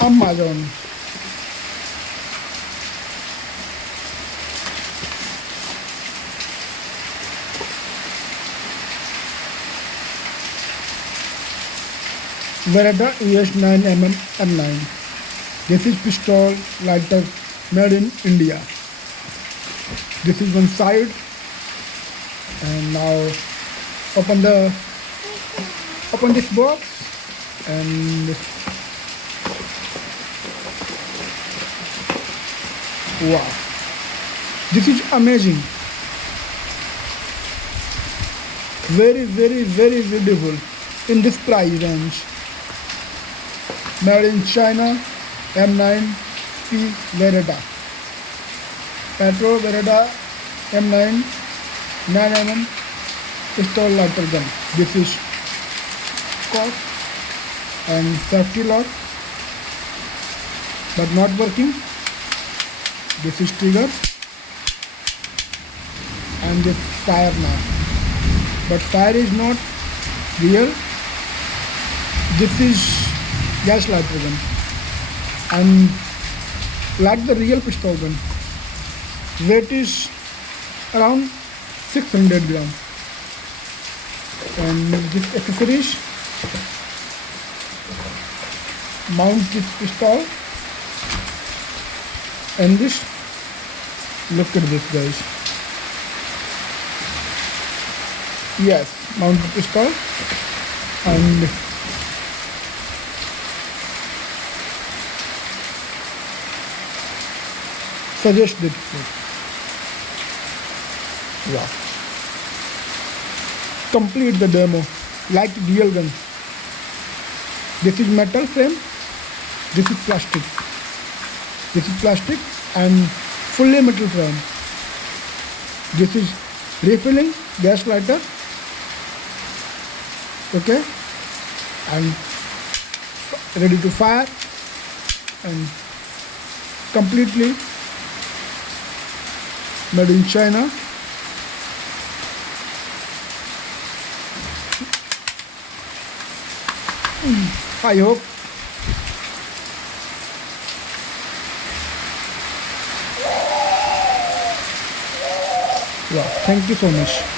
Amazon. Vereda ES 9mm M9. This is pistol lighter made in India. This is one side, and now open this box, and wow, this is amazing. Very, very, very beautiful in this price range. Made in China, M9P Vereda. Petro Vereda M9 9mm pistol lighter gun. This is cock and safety lock, but not working. This is trigger, and this fire now. But fire is not real. This is gas lighter gun, and like the real pistol gun, weight is around 600 gram. And this accessories mount this pistol, and this, look at this guys. Yes, mount the pistol, and suggested food. Wow. Complete the demo like real gun. This is metal frame. This is plastic. This is plastic and fully metal frame. This is refilling gas lighter. Okay, and ready to fire, and completely made in China. I hope thank you so much.